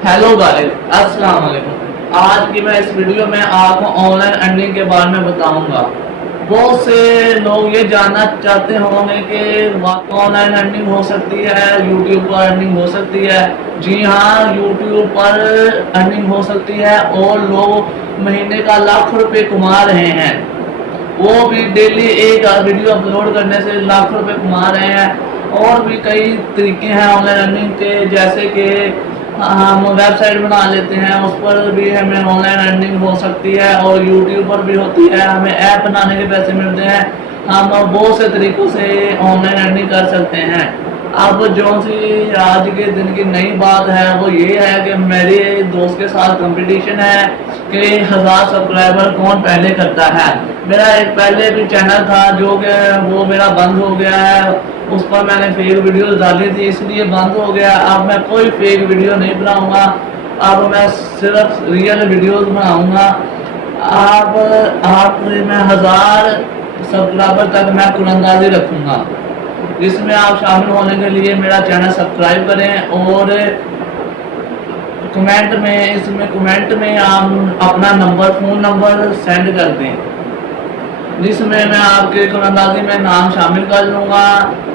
Hello guys, अस्सलाम वालेकुम। आज की मैं इस वीडियो में आपको ऑनलाइन अर्निंग के बारे में बताऊंगा। बहुत से लोग ये जानना चाहते होंगे कि ऑनलाइन अर्निंग हो सकती है, यूट्यूब पर अर्निंग हो सकती है। जी हाँ, यूट्यूब पर अर्निंग हो सकती है और लोग महीने का लाखों रुपए कमा रहे हैं। वो भी डेली एक वीडियो अपलोड करने से लाखों रुपए कमा रहे हैं। और भी कई तरीके हैं ऑनलाइन अर्निंग के, जैसे कि हम वेबसाइट बना लेते हैं, उस पर भी हमें ऑनलाइन अर्निंग हो सकती है। और यूट्यूब पर भी होती है, हमें ऐप बनाने के पैसे मिलते हैं। हम बहुत से तरीक़ों से ऑनलाइन अर्निंग कर सकते हैं। अब जो सी आज के दिन की नई बात है वो ये है कि मेरे दोस्त के साथ कंपटीशन है कि 1000 सब्सक्राइबर कौन पहले करता है। मेरा एक पहले भी चैनल था जो कि वो मेरा बंद हो गया है। उस पर मैंने फेक वीडियो डाली थी, इसलिए बंद हो गया। अब मैं कोई फेक वीडियो नहीं बनाऊंगा, अब मैं सिर्फ रियल वीडियोस बनाऊंगा। आप मैं 1000 सब्सक्राइबर तक मैं कुरंदाजी रखूंगा, जिसमें आप शामिल होने के लिए मेरा चैनल सब्सक्राइब करें और कमेंट में आप अपना फ़ोन नंबर सेंड कर दें, जिसमें मैं आपके कुरंदाजी में नाम शामिल कर लूँगा।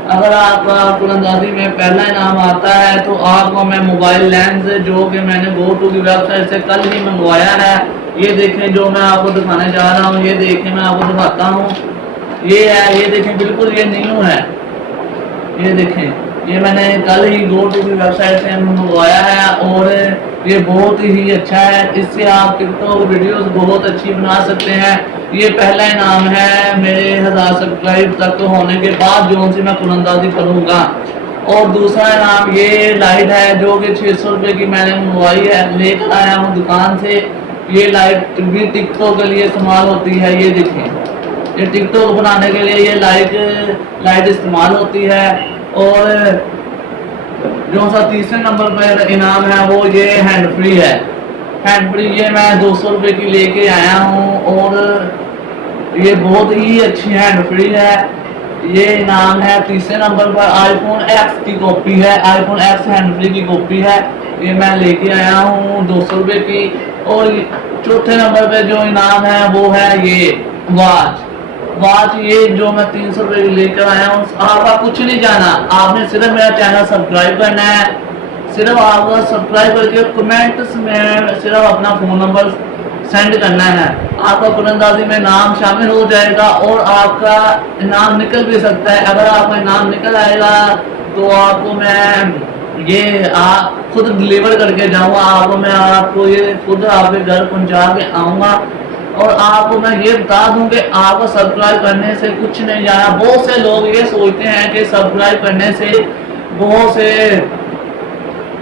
अगर आपका कुरंदाजी में पहला इनाम आता है तो आपको मैं मोबाइल लेंस, जो कि मैंने GoTo की वेबसाइट से कल ही मंगवाया है, ये देखें जो मैं आपको दिखाने जा रहा हूँ। ये देखें, मैं आपको दिखाता हूँ। ये है, ये देखें, बिल्कुल ये न्यू है। ये देखें, ये मैंने कल ही GoTo की वेबसाइट से मंगवाया है और ये बहुत ही अच्छा है। इससे आप टिकटॉक वीडियोस बहुत अच्छी बना सकते हैं। ये पहला इनाम है मेरे 1000 सब्सक्राइब तक होने के बाद जो सी मैं कुरंदाजी करूँगा। और दूसरा इनाम ये लाइट है, जो कि 600 रुपये की मैंने मंगवाई है, लेकर आया हूँ दुकान से। ये लाइट भी टिकटॉक के लिए इस्तेमाल होती है। ये देखें, ये टिकटॉक बनाने के लिए ये लाइट इस्तेमाल होती है। और जो सा तीसरे नंबर पर इनाम है वो ये हैंड फ्री है। हैंड फ्री ये मैं 200 रुपये की लेके आया हूँ और ये बहुत ही अच्छी हैंड फ्री है। ये इनाम है तीसरे नंबर पर। आईफोन एक्स की कॉपी है, आईफोन एक्स हैंड फ्री की कॉपी है। ये मैं लेके आया हूँ 200 रुपये की। और चौथे नंबर पे जो इनाम है वो है ये वाच, ये जो मैं 300 रुपये की लेकर आया हूँ। आपका कुछ नहीं जाना, आपने सिर्फ मेरा चैनल सब्सक्राइब करना है। सिर्फ आपका सब्सक्राइब करके कमेंट्स में सिर्फ अपना फ़ोन नंबर सेंड करना है। आपका कुरंदाजी में नाम शामिल हो जाएगा और आपका इनाम निकल भी सकता है। अगर आपका इनाम निकल आएगा तो आपको मैं ये खुद डिलीवर करके जाऊँगा। आपको ये खुद आपके घर पहुँचा के आऊँगा। और आपको मैं ये बता दूं कि आपको सब्सक्राइब करने से कुछ नहीं जाना। बहुत से लोग ये सोचते हैं कि सब्सक्राइब करने से बहुत से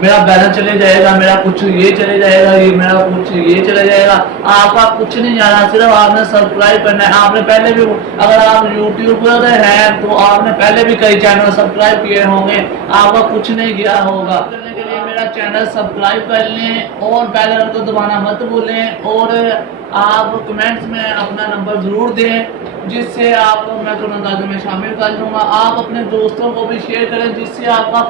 मेरा बैलेंस चले जाएगा, मेरा कुछ ये चले जाएगा, मेरा कुछ ये चले जाएगा। आपका कुछ नहीं जाना, सिर्फ आपने सब्सक्राइब करना है। आपने पहले भी, अगर आप यूट्यूब पर हैं तो आपने पहले भी कई चैनल सब्सक्राइब किए होंगे, आपका कुछ नहीं गया होगा। करने के लिए मेरा चैनल सब्सक्राइब कर लें और बेल आइकन को दबाना मत भूलें। और आप कमेंट्स में अपना नंबर ज़रूर दें, जिससे आपको मैं कुरंदाजी में शामिल कर लूँगा। आप अपने दोस्तों को भी शेयर करें, जिससे आपका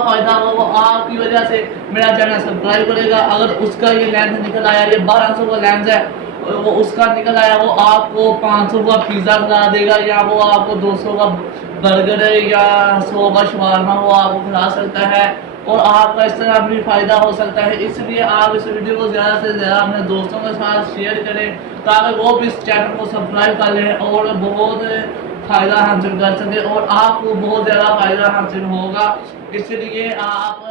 फ़ायदा हो। वो आपकी वजह से मेरा चैनल सब्सक्राइब करेगा। अगर उसका ये लेंस निकल आया, ये 1200 का लेंस है, वो उसका निकल आया, वो आपको 500 का पिज़्ज़ा खिला देगा, या वो आपको 200 का बर्गर या 100 का शवारमा वो आपको खिला सकता है। और आपका इस तरह भी फ़ायदा हो सकता है। इसलिए आप इस वीडियो को ज़्यादा से ज़्यादा अपने दोस्तों के साथ शेयर करें, ताकि वो भी इस चैनल को सब्सक्राइब कर लें और बहुत फ़ायदा हासिल कर सकें और आपको बहुत ज़्यादा फ़ायदा हासिल होगा। इसलिए आप